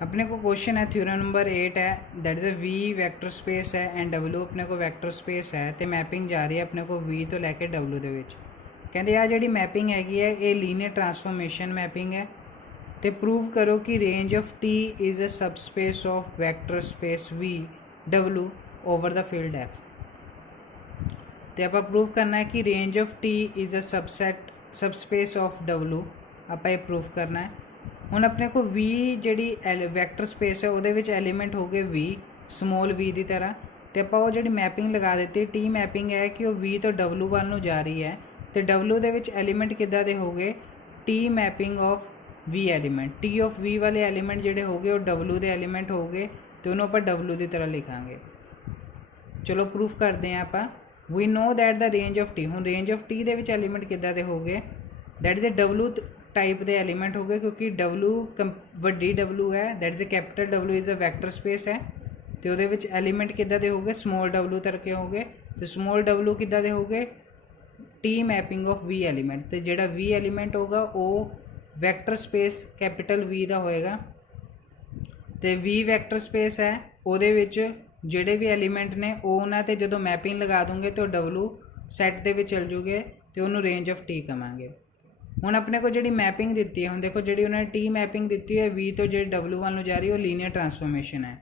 अपने को क्वेश्चन है थ्योरम नंबर 8 है that is a V vector space है एंड डब्ल्यू अपने को वैक्टर स्पेस है तो मैपिंग जा रही है अपने को वी तो लैके डब्ल्यू ਦੇ ਵਿੱਚ ਕਹਿੰਦੇ ਆ ਜਿਹੜੀ ਮੈਪਿੰਗ ਹੈਗੀ ਹੈ ਇਹ ਲੀਨੀਅਰ ਟਰਾਂਸਫਾਰਮੇਸ਼ਨ ਮੈਪਿੰਗ ਹੈ ਤੇ ਪ੍ਰੂਵ ਕਰੋ ਕਿ range of T is a subspace of vector space V W over the field F ਤੇ ਆਪਾਂ ਪ੍ਰੂਵ ਕਰਨਾ ਹੈ ਕਿ range of T is a subspace of W आप ये प्रूफ करना है। हुण अपने को वी जी वैक्टर स्पेस है वो एलीमेंट हो गए वी समॉल वी की तरह तो आप जी मैपिंग लगा दी टी मैपिंग है कि वी तो डब्लू वाल जा रही है तो डब्लू के एलीमेंट किदा दे हो गए T mapping of V element T of V वाले एलीमेंट जोड़े हो गए वो डब्लू के एलीमेंट हो गए तो उन्होंने आप डब्लू की तरह लिखांगे। चलो प्रूफ करते हैं आप we know that the range of T हूँ रेंज ऑफ टी के एलीमेंट किदा दे हो गए that is a W type के एलीमेंट हो गए क्योंकि डब्लू वड्डी डब्लू है that is a capital W is a vector space है तो वो एलीमेंट किदा दे हो गए स्मॉल डब्लू तरके हो गए तो स्मॉल डब्लू किदा दे हो गए T mapping of V element तो जोड़ा वी एलीमेंट होगा वो वैक्टर स्पेस कैपिटल वी का होएगा तो वी वैक्टर स्पेस है वो ਜਿਹੜੇ भी एलीमेंट ने उन्होंने जो मैपिंग लगा दूंगे तो डब्लू सैट के चल जूगे तो उन्होंने रेंज ऑफ टी कवांगे। हुण अपने को जी मैपिंग दी है हुण देखो जी उन्होंने टी मैपिंग दी है वी तो जी डब्लू वाल जा रही है वो लीनियर ट्रांसफॉर्मेशन है।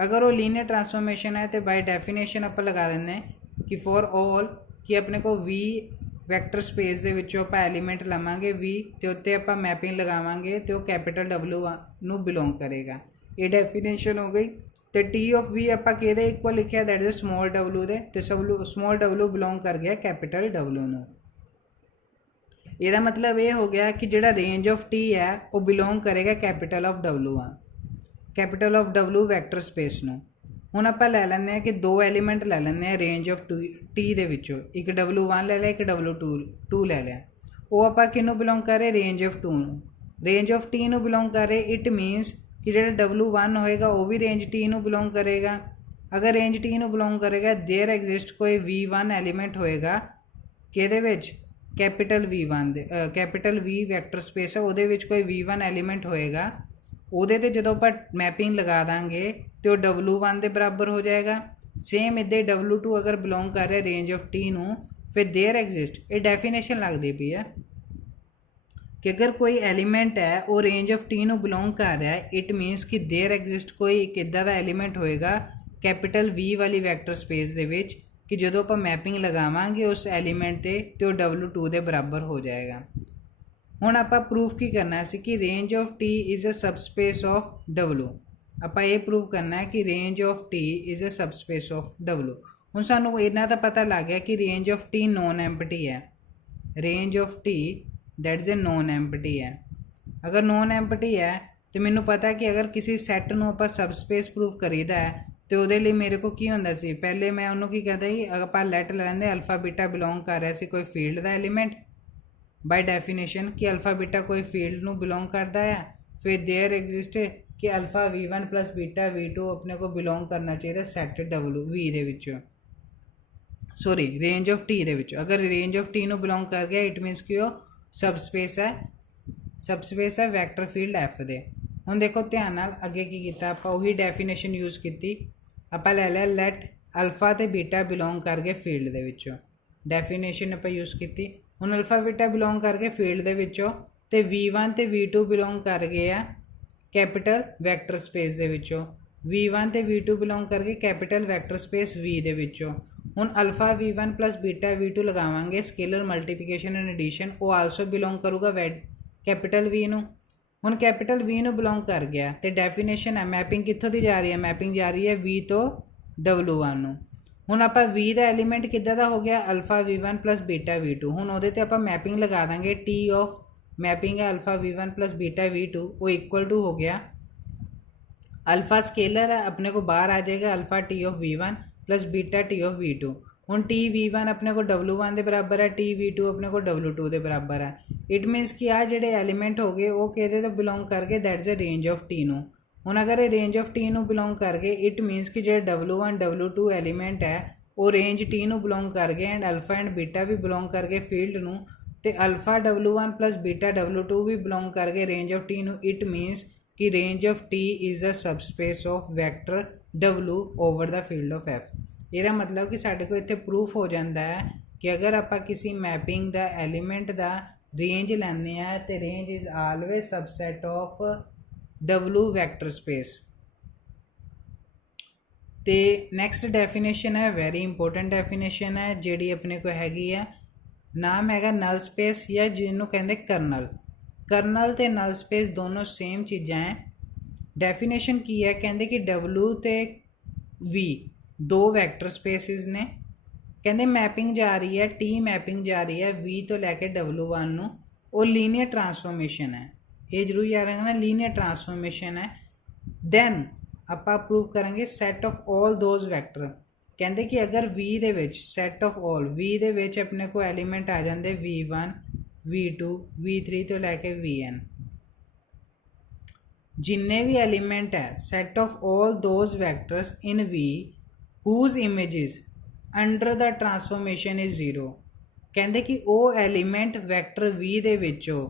अगर वो लीनियर ट्रांसफॉर्मेशन है तो बाय डेफिनेशन आप लगा दें कि फॉर ऑल कि अपने को वी वैक्टर स्पेस के विचों आप एलीमेंट लवांगे वी तो उत्ते आप मैपिंग लगावांगे तो कैपिटल डब्लू नू बिलोंग करेगा। ये डेफिनेशन हो गई। तो टी ऑफ वी आप कि इक्वल लिखा दैट इज स्मॉल डब्लू दे तो स्मॉल डब्लू बिलोंग कर गया कैपिटल डब्लू नू। ਇਹਦਾ मतलब ये हो गया कि जोड़ा रेंज ऑफ टी है वो बिलोंग करेगा capital of W capital of W vector space नू। हुण आप लै लैंदे कि दो एलीमेंट लै लैंदे रेंज ऑफ टी दे विचों एक W1 ले लिया एक W2 ले लिया वो आप किनू बिलोंग करे range of T range of T नू बिलोंग करे इट मीनस कि जो W1 होएगा वो भी रेंज टी नू बिलोंग करेगा। अगर रेंज टी नू बिलोंग करेगा देयर एग्जिस्ट कोई V1 एलीमेंट होएगा किहदे विच कैपिटल V1 दे कैपिटल V वैक्टर स्पेस है वो कोई V1 एलीमेंट होएगा ਉਹਦੇ ਤੇ ਜਦੋਂ ਆਪਾਂ मैपिंग लगा देंगे तो W1 के बराबर हो जाएगा। सेम इदा W2 अगर बिलोंग कर रहा रेंज ऑफ टी नू फिर देयर एग्जिस्ट ये डेफिनेशन लगती पई है कि अगर कोई एलीमेंट है वो रेंज ऑफ टी नू बिलोंग कर रहा है इट मीनस कि देयर एग्जिस्ट कोई एक इदा का एलीमेंट होएगा कैपिटल वी वाली वैक्टर स्पेस दे विच कि जो आप मैपिंग लगावांगे उस एलीमेंट ते तो W2 के बराबर हो जाएगा। हुण आप प्रूफ की करना है कि range of T is a subspace of W आप ये प्रूव करना है कि range of T is a subspace of W. हुण सानू इन्ना तो पता लग गया कि range of T non empty है range of T that is a non empty है। अगर नॉन एम्पटी है तो मैनू पता है कि अगर किसी सैट नू आपां सबस्पेस प्रूफ करीदा है तो वो मेरे को की होंदा सी पहले मैं उन्होंने की कहता ही आप लैट लैंदे अल्फा बीटा बिलोंग कर रहा सी कोई फील्ड का एलीमेंट बाय डेफिनेशन कि अल्फा बीटा कोई फील्ड नू बिलोंग करता है फिर देयर एग्जिस्ट कि alpha V1 plus beta V2 अपने को बिलोंग करना चाहिए सैट डब्लू वी दे विचों सॉरी रेंज ऑफ टी दे विचों। अगर रेंज ऑफ टी नू बिलोंग कर गया इट मीनस कि वो सबस्पेस है वैक्टर फील्ड एफ दे। हुण देखो ध्यान नाल अगे की कीता आपां उही डेफिनेशन यूज़ की आपां लै लिया लैट अल्फा ते बीटा बिलोंग कर गए फील्ड दे विचों डेफिनेशन आपां यूज़ की। हुण अल्फा बीटा बिलोंग करके फील्ड दे विचों ते V1 ते V2 बिलोंग कर गए आ कैपिटल वैक्टर स्पेस दे विचों V1 ते V2 बिलोंग करके कैपिटल वैक्टर स्पेस V दे विचों। हुण alpha V1 plus beta V2 लगावांगे स्केलर मल्टीप्लिकेशन एंड एडिशन वो आल्सो बिलोंग करूगा कैपिटल V नू। हुण कैपिटल V नू बिलोंग कर गया तो डेफिनेशन है मैपिंग कित्थों दी जा रही है मैपिंग जा रही है V तो W1 नू। हुण आप वी का एलीमेंट किदा का हो गया alpha V1 plus beta V2 हुण उहदे ते आप मैपिंग लगा देंगे टी ऑफ मैपिंग है alpha V1 plus beta V2 वो इक्वल टू हो गया अल्फा स्केलर है अपने को बाहर आ जाएगा alpha T of V1 plus beta T of V2। हुण टी V1 अपने को W1 के बराबर है टी V2 अपने को W2 के बराबर है इट मीनस कि आ जिहड़े एलीमेंट हो गए वो किहदे तो बिलोंग करके that is a range of T नू। हुण अगर ये रेंज ऑफ टी नू बिलोंग कर गए इट मीनस कि जो W1 W2 एलीमेंट है वो रेंज टी नू बिलोंग कर गए एंड अल्फा एंड बीटा भी बिलोंग कर गए फील्ड नू तो alpha W1 plus beta W2 भी बिलोंग कर गए रेंज ऑफ टी नू इट मीनस कि range of T is a subspace of vector W over the field of F। ਇਹਦਾ मतलब कि साढ़े को इत्थे प्रूफ हो जाता है कि अगर आप किसी mapping the element the range लैंदे हैं तो range is always सबसैट of W vector space. तो नैक्सट डेफिनेशन है वेरी इंपोर्टेंट डेफिनेशन है जिहड़ी अपने को हैगी है, नाम हैगा नल स्पेस या जिन्हों कहते करनल। करनल ते नल स्पेस दोनों सेम चीज़ां हैं। डेफिनेशन की है, कहते कि W ते V दो वैक्टर स्पेसिस ने। कहते मैपिंग जा रही है T मैपिंग जा रही है V तो लैके W1 नूं, वो लीनियर ट्रांसफॉर्मेशन है। ये जरूर याद रखना लीनियर ट्रांसफॉर्मेशन है। दैन ਆਪਾਂ प्रूव करेंगे set of all those vector. कहते कि अगर V दे विच सैट ऑफ ऑल V दे विच अपने को एलीमेंट आ जाते V1 V2 V3 तो लैके Vn, जिन्ने भी एलीमेंट है set of all those vectors in V whose images under the transformation is 0। कहते कि वो एलीमेंट वैक्टर V दे विचों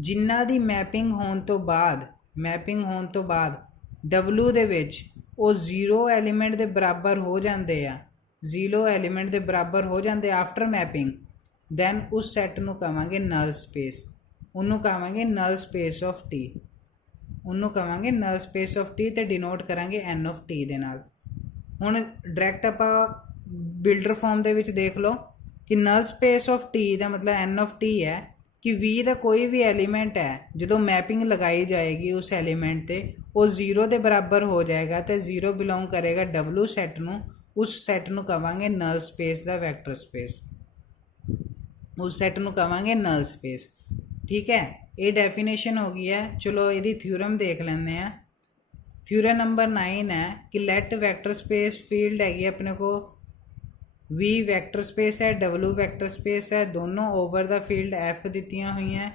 जिन्ना दी मैपिंग होने तो बाद W दे विच वो 0 एलीमेंट के बराबर हो जाते हैं, 0 एलीमेंट के बराबर हो जाते आफ्टर मैपिंग। दैन उस सैट नूं कहांगे नल स्पेस, उन्होंने कहांगे नल स्पेस ऑफ टी, उन्होंने कहांगे नल स्पेस ऑफ टी तो डिनोट करांगे N ऑफ टी दे नाल। हुण डायरैक्ट आपां बिल्डर फॉर्म दे विच देख लो कि नल स्पेस ऑफ टी का मतलब N ऑफ टी है कि V का कोई भी एलीमेंट है जो मैपिंग लगाई जाएगी उस एलीमेंट से वो 0 के बराबर हो जाएगा तो 0 बिलोंग करेगा W सैट नूं, उस सैट नूं कहांगे नल स्पेस का वैक्टर स्पेस, उस सैट नूं कहांगे नल स्पेस। ठीक है, ये डेफिनेशन हो गई है। चलो यदि थ्योरम देख लेंगे हैं। थ्योरम नंबर 9 है कि लेट वैक्टर स्पेस फील्ड हैगी अपने को V वैक्टर स्पेस है W वैक्टर स्पेस है, दोनों ओवर द फील्ड F दित्तियां हुई हैं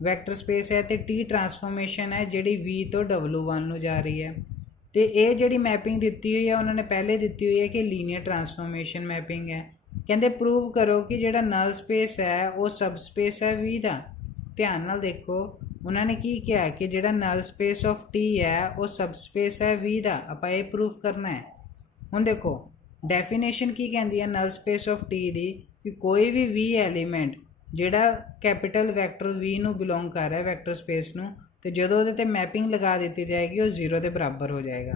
वैक्टर स्पेस है तो T ट्रांसफॉर्मेशन है जिहड़ी V तो W1 नूं जा रही है। तो ये जिहड़ी मैपिंग दित्ती हुई है उन्होंने पहले दित्ती हुई है कि लीनियर ट्रांसफॉर्मेशन मैपिंग है। कहते प्रूव करो कि जिहड़ा नल स्पेस है वो सब स्पेस है V दा। ध्यान नाल देखो उन्होंने की किया कि जिहड़ा नल स्पेस ऑफ T है वो सब स्पेस है V दा। आपां ये प्रूव करना है। हुण देखो डेफिनेशन की कहती है नल स्पेस ऑफ टी दी कि कोई भी V एलीमेंट जिहड़ा कैपिटल वैक्टर V नूं बिलोंग कर रहा है वैक्टर स्पेस नूं, तो जदों उहदे ते मैपिंग लगा दी जाएगी वो 0 के बराबर हो जाएगा।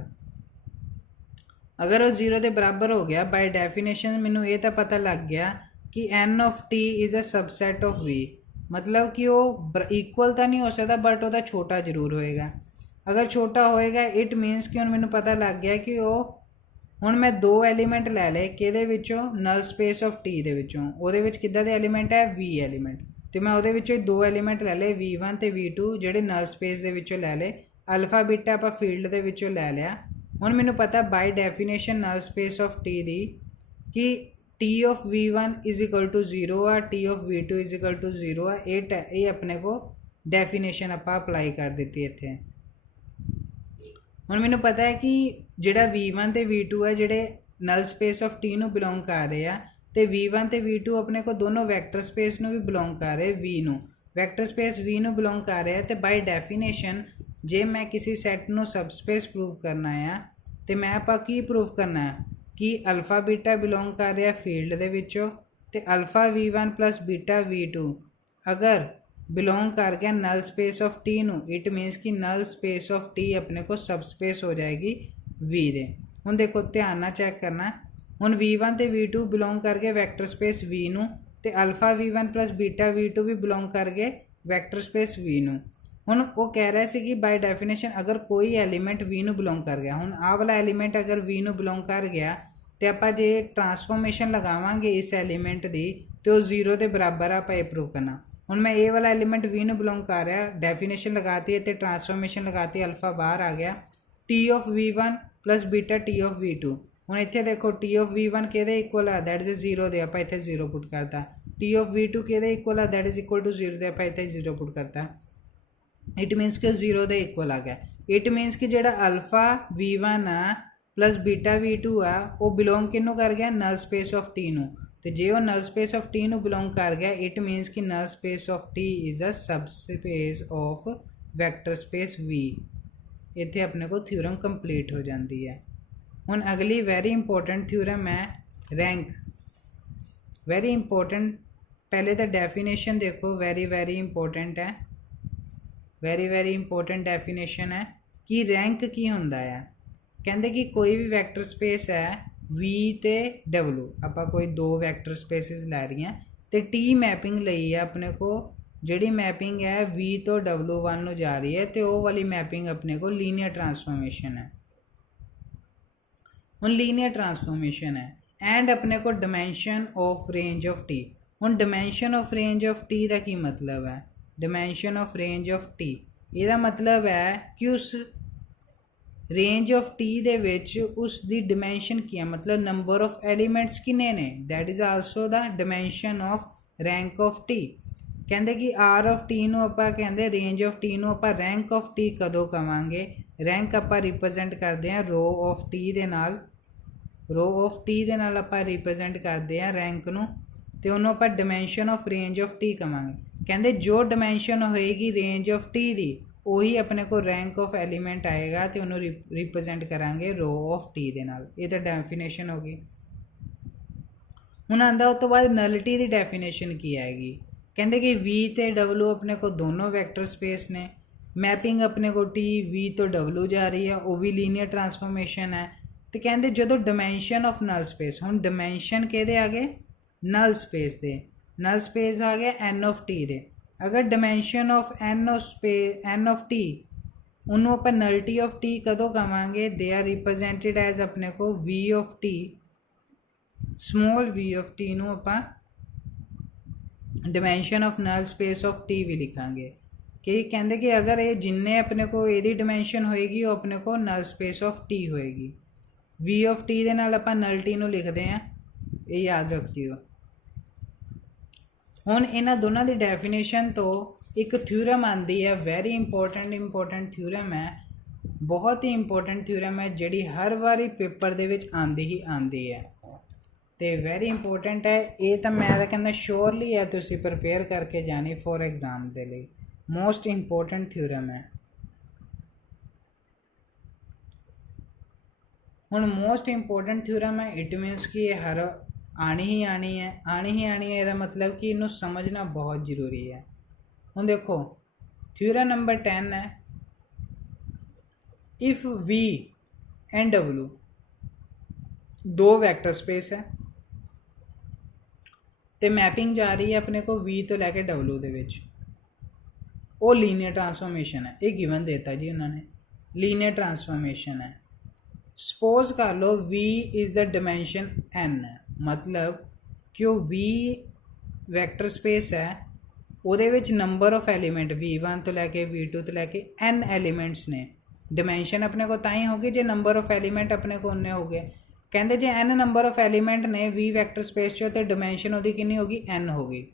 अगर वो 0 के बराबर हो गया बाय डेफिनेशन मैनूं ये तो पता लग गया कि N of T is a सबसैट of V। मतलब कि वो इक्वल तो नहीं हो सकता बट वह छोटा जरूर होएगा। अगर छोटा होएगा इट मीनस कि हुण मैनूं पता लग गया कि वो हुण मैं दो एलीमेंट लै ले किहदे विचों नल स्पेस ऑफ टी दे विचों, उहदे विच किद्दां दे एलीमेंट है V एलीमेंट, तो मैं उहदे विचों दो एलीमेंट लै ले V1 ते V2 जिहड़े नल स्पेस दे विचों लै ले, अल्फा बीटा आपां फील्ड दे विचों लै लिया। हुण मैनूं पता by definition null space of T दी कि T of V1 is equal to 0 आ, T of V2 is equal to 0 आ। ये अपने को डेफिनेशन आपां अप्लाई कर दी इत्थे। हुण मैनूं पता है कि जिहड़ा V1 ते V2 है जिहड़े नल स्पेस ऑफ T नूं बिलोंग कर रहे हैं तो V1 ते V2 अपने को दोनों वैक्टर स्पेस नूं भी बिलोंग कर रहे V नूं, वैक्टर स्पेस V नूं बिलोंग कर रहे हैं। तो बाय डेफिनेशन जे मैं किसी सैट नूं सब स्पेस प्रूव करना है तो मैं आपां की प्रूव करना है कि अल्फा बीटा बिलोंग कर रहा फील्ड दे विचों ते alpha V1 plus beta V2 अगर बिलोंग कर गया नल स्पेस ऑफ टी नूं, इट मीनस कि नल स्पेस ऑफ टी अपने को सब स्पेस हो जाएगी V दे। हुण देखो ध्यान नाल चैक करना, हुण V1 ते V2 बिलोंग कर गए वैक्टर स्पेस V नूं ते alpha V1 plus beta V2 भी बिलोंग कर गए वैक्टर स्पेस V नूं। हुण वो कह रहे सी कि बाय डेफिनेशन अगर कोई एलीमेंट V नूं बिलोंग कर गया, हुण आ वाला एलीमेंट अगर V नूं बिलोंग कर गया तो आपां जे ट्रांसफॉर्मेशन लगावांगे इस एलीमेंट दी तो 0 के बराबर आपां ये प्रूव करना। हुण मैं ए वाला एलीमेंट V नूं बिलोंग कर रहा, डेफिनेशन लगाती है तो ट्रांसफॉर्मेशन लगाती, अल्फा बाहर आ गया T of V1 plus beta T of V2। हुण इत्थे देखो T ऑफ V1 किहदे इक्वल है दैट इज 0 दे, आपां इत्थे 0 पुट करता। T ऑफ V2 किहदे इक्वल है दैट इज इक्वल टू 0 दे, आपां इत्थे 0 पुट करता। इट मीनस कि 0 दे इक्वल आ गया। इट मीनस कि जिहड़ा अल्फा V1 आ प्लस बीटा V2 आ वो बिलोंग किनू कर गया नल स्पेस ऑफ T नूं। तो जे वो नल स्पेस ऑफ T नूं बिलोंग कर गया इट मीनस कि null space of T is a subspace of vector space V। ਇੱਥੇ ਆਪਣੇ ਕੋਲ ਥਿਊਰਮ ਕੰਪਲੀਟ ਹੋ ਜਾਂਦੀ ਹੈ। ਹੁਣ ਅਗਲੀ ਵੈਰੀ ਇੰਪੋਰਟੈਂਟ ਥਿਊਰਮ ਹੈ ਰੈਂਕ। ਵੈਰੀ ਇੰਪੋਰਟੈਂਟ, ਪਹਿਲੇ ਤਾਂ ਡੈਫੀਨੇਸ਼ਨ ਦੇਖੋ, ਵੈਰੀ ਇੰਪੋਰਟੈਂਟ ਹੈ, ਵੈਰੀ ਇੰਪੋਰਟੈਂਟ ਡੈਫੀਨੇਸ਼ਨ ਹੈ ਕਿ ਰੈਂਕ ਕੀ ਹੁੰਦਾ ਹੈ। ਕਹਿੰਦੇ ਕਿ ਕੋਈ ਵੀ ਵੈਕਟਰ ਸਪੇਸ ਹੈ V ਤੇ W, ਆਪਾਂ ਕੋਈ ਦੋ ਵੈਕਟਰ ਸਪੇਸਿਸ ਲੈ ਰਹੀਆਂ ਤੇ T ਮੈਪਿੰਗ ਲਈ ਹੈ ਆਪਣੇ ਕੋਲ, ਜਿਹੜੀ ਮੈਪਿੰਗ ਹੈ V ਤੋਂ W1 ਨੂੰ ਜਾ ਰਹੀ ਹੈ ਤੇ ਉਹ ਵਾਲੀ ਮੈਪਿੰਗ ਆਪਣੇ ਕੋਲ ਲੀਨੀਅਰ ਟਰਾਂਸਫੋਰਮੇਸ਼ਨ ਹੈ। ਹੁਣ ਲੀਨੀਅਰ ਟਰਾਂਸਫੋਰਮੇਸ਼ਨ ਹੈ ਐਂਡ ਆਪਣੇ ਕੋਲ dimension of range of T। ਹੁਣ dimension of range of T ਦਾ ਕੀ ਮਤਲਬ ਹੈ? Dimension of range of T ਇਹਦਾ ਮਤਲਬ ਹੈ ਕਿ ਉਸ ਰੇਂਜ ਆਫ T ਦੇ ਵਿੱਚ ਉਸ ਦੀ ਡਾਇਮੈਂਸ਼ਨ ਕੀ ਹੈ, ਮਤਲਬ ਨੰਬਰ ਆਫ ਐਲੀਮੈਂਟਸ ਕਿੰਨੇ ਨੇ। That is also the dimension of rank of T। ਕਹਿੰਦੇ ਕਿ R ਆਫ T ਨੂੰ ਆਪਾਂ ਕਹਿੰਦੇ, ਰੇਂਜ ਆਫ T ਨੂੰ ਆਪਾਂ ਰੈਂਕ ਆਫ T ਕਦੋਂ ਕਵਾਂਗੇ? ਰੈਂਕ ਆਪਾਂ ਰਿਪਰੈਜ਼ੈਂਟ ਕਰਦੇ ਹਾਂ ਰੋ ਆਫ T ਦੇ ਨਾਲ, ਰੋ ਆਫ T ਦੇ ਨਾਲ ਆਪਾਂ ਰਿਪਰੈਜ਼ੈਂਟ ਕਰਦੇ ਹਾਂ ਰੈਂਕ ਨੂੰ, ਤੇ ਉਹਨੂੰ ਆਪਾਂ dimension of range of T ਕਵਾਂਗੇ। ਕਹਿੰਦੇ ਜੋ ਡਾਇਮੈਂਸ਼ਨ ਹੋਏਗੀ ਰੇਂਜ ਆਫ T ਦੀ, ਉਹੀ ਆਪਣੇ ਕੋਲ ਰੈਂਕ ਆਫ ਐਲੀਮੈਂਟ ਆਏਗਾ ਤੇ ਉਹਨੂੰ ਰਿਪਰੈਜ਼ੈਂਟ ਕਰਾਂਗੇ ਰੋ ਆਫ T ਦੇ ਨਾਲ। ਇਹ ਤਾਂ ਡੈਫੀਨੇਸ਼ਨ ਹੋ ਗਈ। ਹੁਣ ਆਉਂਦਾ ਉਸ ਤੋਂ ਬਾਅਦ ਨਲਿਟੀ ਦੀ ਡੈਫੀਨੇਸ਼ਨ ਕੀ ਆਏਗੀ। ਕਹਿੰਦੇ ਕਿ V ਤੇ W ਆਪਣੇ ਕੋਲ ਦੋਨੋਂ ਵੈਕਟਰ ਸਪੇਸ ਨੇ, ਮੈਪਿੰਗ ਆਪਣੇ ਕੋਲ T V ਤੋਂ W ਜਾ ਰਹੀ ਹੈ, ਉਹ ਵੀ ਲੀਨੀਅਰ ਟਰਾਂਸਫੋਰਮੇਸ਼ਨ ਹੈ। ਤੇ ਕਹਿੰਦੇ ਜਦੋਂ ਡਾਇਮੈਂਸ਼ਨ ਆਫ ਨਲ ਸਪੇਸ, ਹੁਣ ਡਾਇਮੈਂਸ਼ਨ ਕਿਹਦੇ ਆ ਗਏ? ਨਲ ਸਪੇਸ ਦੇ, ਨਲ ਸਪੇਸ ਆ ਗਿਆ N ਆਫ T ਦੇ। ਅਗਰ dimension of N of T, ਉਹਨੂੰ ਆਪਾਂ ਨਲਟੀ ਆਫ T ਕਦੋਂ ਕਵਾਂਗੇ? ਦੇ ਆਰ ਰਿਪਰੈਜ਼ੈਂਟਡ ਐਜ਼ ਆਪਣੇ ਕੋਲ V of T, small v of T ਨੂੰ ਆਪਾਂ dimension of null space of T ਵੀ ਲਿਖਾਂਗੇ। ਕਿ ਕਹਿੰਦੇ ਕਿ ਅਗਰ ਇਹ ਜਿੰਨੇ ਆਪਣੇ ਕੋਲ ਇਹਦੀ ਡਾਇਮੈਂਸ਼ਨ ਹੋਏਗੀ ਉਹ ਆਪਣੇ ਕੋਲ ਨਲ ਸਪੇਸ ਆਫ T ਹੋਏਗੀ। V ਆਫ T ਦੇ ਨਾਲ ਆਪਾਂ ਨਲਟੀ ਨੂੰ ਲਿਖਦੇ ਹਾਂ, ਇਹ ਯਾਦ ਰੱਖਿਓ। ਹੁਣ ਇਹਨਾਂ ਦੋਨਾਂ ਦੀ ਡੈਫੀਨੇਸ਼ਨ ਤੋਂ ਇੱਕ ਥਿਊਰਮ ਆਉਂਦੀ ਹੈ, ਵੈਰੀ ਇੰਪੋਰਟੈਂਟ ਥਿਊਰਮ ਹੈ, ਬਹੁਤ ਹੀ ਇੰਪੋਰਟੈਂਟ ਥਿਊਰਮ ਹੈ, ਜਿਹੜੀ ਹਰ ਵਾਰੀ ਪੇਪਰ ਦੇ ਵਿੱਚ ਆਉਂਦੀ ਹੈ ਤੇ ਵੈਰੀ ਇੰਪੋਰਟੈਂਟ ਹੈ। ਇਹ ਤਾਂ ਮੈਂ ਤਾਂ ਕਹਿੰਦਾ ਸ਼ੋਰਲੀ ਹੈ ਤੁਸੀਂ ਪ੍ਰਪੇਅਰ ਕਰਕੇ ਜਾਣੀ ਫੋਰ ਐਗਜ਼ਾਮ ਦੇ ਲਈ। ਮੋਸਟ ਇੰਪੋਰਟੈਂਟ ਥਿਊਰਮ ਹੈ। ਹੁਣ ਮੋਸਟ ਇੰਪੋਰਟੈਂਟ ਥਿਊਰਮ ਹੈ, ਇਟ ਮੀਨਸ ਕਿ ਇਹ ਹਰ ਆਣੀ ਹੀ ਆਣੀ ਹੈ ਇਹਦਾ ਮਤਲਬ ਕਿ ਇਹਨੂੰ ਸਮਝਣਾ ਬਹੁਤ ਜ਼ਰੂਰੀ ਹੈ। ਹੁਣ ਦੇਖੋ ਥਿਊਰਮ ਨੰਬਰ 10 ਹੈ, ਇਫ V ਐਂਡ W ਦੋ ਵੈਕਟਰ ਸਪੇਸ ਹੈ ਤੇ ਮੈਪਿੰਗ ਜਾ ਰਹੀ ਹੈ ਆਪਣੇ ਕੋਲ V ਤੋਂ ਲੈ ਕੇ W ਦੇ ਵਿੱਚ, ਉਹ ਲੀਨੀਅਰ ਟਰਾਂਸਫੋਰਮੇਸ਼ਨ ਹੈ। ਇਹ ਗਿਵਨ ਦੇਤਾ ਜੀ ਉਹਨਾਂ ਨੇ, ਲੀਨੀਅਰ ਟਰਾਂਸਫੋਰਮੇਸ਼ਨ ਹੈ। ਸਪੋਜ਼ ਕਰ ਲਓ V is the dimension N ਹੈ, ਮਤਲਬ ਕਿ ਉਹ V ਵੈਕਟਰ ਸਪੇਸ ਹੈ, ਉਹਦੇ ਵਿੱਚ ਨੰਬਰ ਆਫ ਐਲੀਮੈਂਟ V1 ਤੋਂ ਲੈ ਕੇ V2 ਤੋਂ ਲੈ ਕੇ N ਐਲੀਮੈਂਟਸ ਨੇ। ਡਾਇਮੈਂਸ਼ਨ ਆਪਣੇ ਕੋਲ ਤਾਂ ਹੀ ਹੋਗੀ ਜੇ ਨੰਬਰ ਆਫ ਐਲੀਮੈਂਟ ਆਪਣੇ ਕੋਲ ਉਨੇ ਹੋ ਗਏ। ਕਹਿੰਦੇ ਜੇ N ਨੰਬਰ ਆਫ ਐਲੀਮੈਂਟ ਨੇ V ਵੈਕਟਰ ਸਪੇਸ 'ਚੋਂ ਤੇ ਡਾਇਮੈਂਸ਼ਨ ਉਹਦੀ ਕਿੰਨੀ ਹੋਗੀ? N ਹੋਗੀ।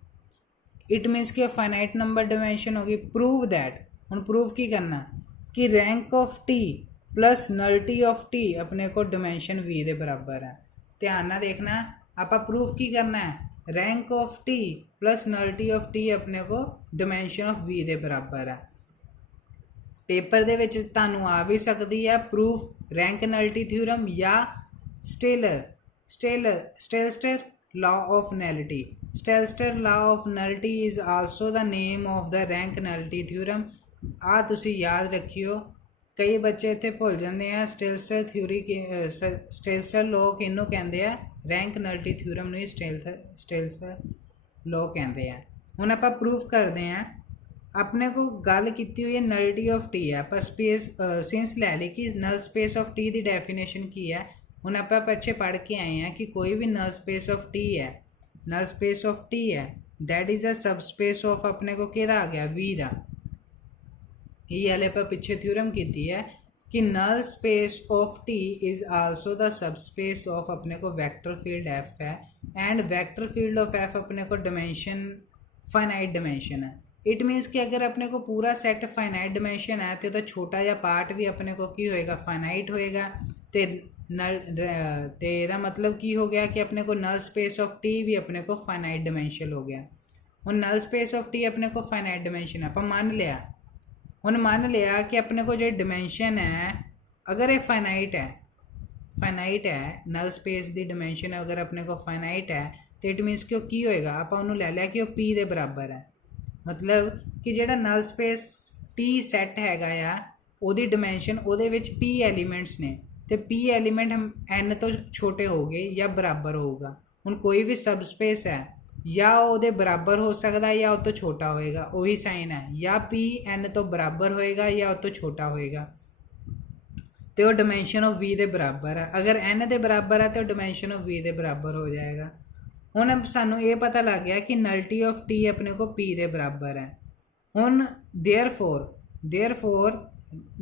ਇਟ ਮੀਨਸ ਕਿ ਫਾਈਨਾਈਟ ਨੰਬਰ ਡਾਇਮੈਂਸ਼ਨ ਹੋਗੀ। ਪ੍ਰੂਵ ਦੈਟ, ਹੁਣ ਪ੍ਰੂਵ ਕੀ ਕਰਨਾ ਕਿ rank of T plus nullity of T ਆਪਣੇ ਕੋਲ ਡਾਇਮੈਂਸ਼ਨ V ਦੇ ਬਰਾਬਰ ਹੈ। ਧਿਆਨ ਨਾਲ ਦੇਖਣਾ, ਆਪਾਂ ਪ੍ਰੂਫ ਕੀ ਕਰਨਾ ਹੈ? Rank of T plus nullity of T ਆਪਣੇ ਕੋਲ ਡਾਇਮੈਂਸ਼ਨ ਆਫ V ਦੇ ਬਰਾਬਰ ਹੈ। ਪੇਪਰ ਦੇ ਵਿੱਚ ਤੁਹਾਨੂੰ ਆ ਵੀ ਸਕਦੀ ਹੈ ਪ੍ਰੂਫ ਰੈਂਕ ਨਲਟੀ ਥਿਊਰਮ ਜਾਂ ਸਟੇਲਸਟਰ law of nullity. Stelster law of nullity is also the name of the rank nullity theorem. ਆ ਤੁਸੀਂ ਯਾਦ ਰੱਖਿਓ, ਕਈ ਬੱਚੇ ਇੱਥੇ ਭੁੱਲ ਜਾਂਦੇ ਆ। ਸਟੇਲਸਟਰ ਲਾਅ ਕਿਹਨੂੰ ਕਹਿੰਦੇ ਆ? ਰੈਂਕ ਨਲਟੀ ਥਿਊਰਮ ਨੂੰ ਹੀ ਸਟੇਲਸਟਰ ਲਾਅ ਕਹਿੰਦੇ ਆ। ਹੁਣ ਆਪਾਂ ਪ੍ਰੂਫ ਕਰਦੇ ਹਾਂ। ਆਪਣੇ ਕੋਲ ਗੱਲ ਕੀਤੀ ਹੋਈ ਹੈ ਨਲਟੀ ਆਫ T ਹੈ, ਆਪਾਂ ਸਪੇਸ ਸਿੰਸ ਲੈ ਲਈ ਕਿ null space of T the definition ਕੀ ਹੈ। ਹੁਣ ਆਪਾਂ ਪਿੱਛੇ ਪੜ੍ਹ ਕੇ ਆਏ ਹਾਂ ਕਿ ਕੋਈ ਵੀ ਨਲ ਸਪੇਸ ਆਫ T ਹੈ, ਨਲ ਸਪੇਸ ਆਫ T ਹੈ, that is a subspace of ਆਪਣੇ ਕੋਲ ਕਿਹਦਾ ਆ ਗਿਆ? V ਦਾ। ਇਹ ਵਾਲੇ ਆਪਾਂ ਪਿੱਛੇ ਥਿਊਰਮ ਕੀਤੀ ਹੈ ਕਿ null space of T is also the subspace of ਆਪਣੇ ਕੋਲ ਵੈਕਟਰ ਫੀਲਡ F ਹੈ and vector field of F ਆਪਣੇ ਕੋਲ ਡਾਇਮੈਂਸ਼ਨ फाइनाइट डिमेंशन है। इट मीनस कि अगर अपने को पूरा सैट फाइनाइट डिमेंशन है तो छोटा जिहा पार्ट भी अपने को की होएगा? फाइनाइट होएगा। तो नल तो यदा मतलब की हो गया कि अपने को नल स्पेस ऑफ T भी अपने को फाइनाइट डिमेंशन हो गया। हुण नल स्पेस ऑफ T अपने को फाइनाइट डिमेंशन है, आप मान लिया ਹੁਣ ਮੰਨ ਲਿਆ ਕਿ ਆਪਣੇ को जो डिमेंशन है अगर ये फाइनाइट है नल स्पेस की डिमेंशन अगर अपने को फाइनाइट है तो इट मीनस कि की होएगा आप उन्होंने ले लिया कि वो पी के बराबर है मतलब कि जो नल स्पेस टी सैट हैगा आ ਉਹਦੀ डिमेंशन ਉਹਦੇ ਵਿੱਚ पी एलीमेंट्स ने तो पी एलीमेंट हम एन तो छोटे हो गए या बराबर होगा ਹੁਣ कोई भी सब स्पेस है या ਉਹਦੇ बराबर हो सकता है या उस तो छोटा होएगा वही साइन है या पी एन तो बराबर होएगा या उस तो छोटा होएगा तो डिमेंशन ऑफ वी के बराबर है अगर एन के बराबर है तो डिमेंशन ऑफ वी के बराबर हो जाएगा हुण सानू ये पता लग गया कि नल्टी ऑफ टी अपने को पी के बराबर है हुण therefore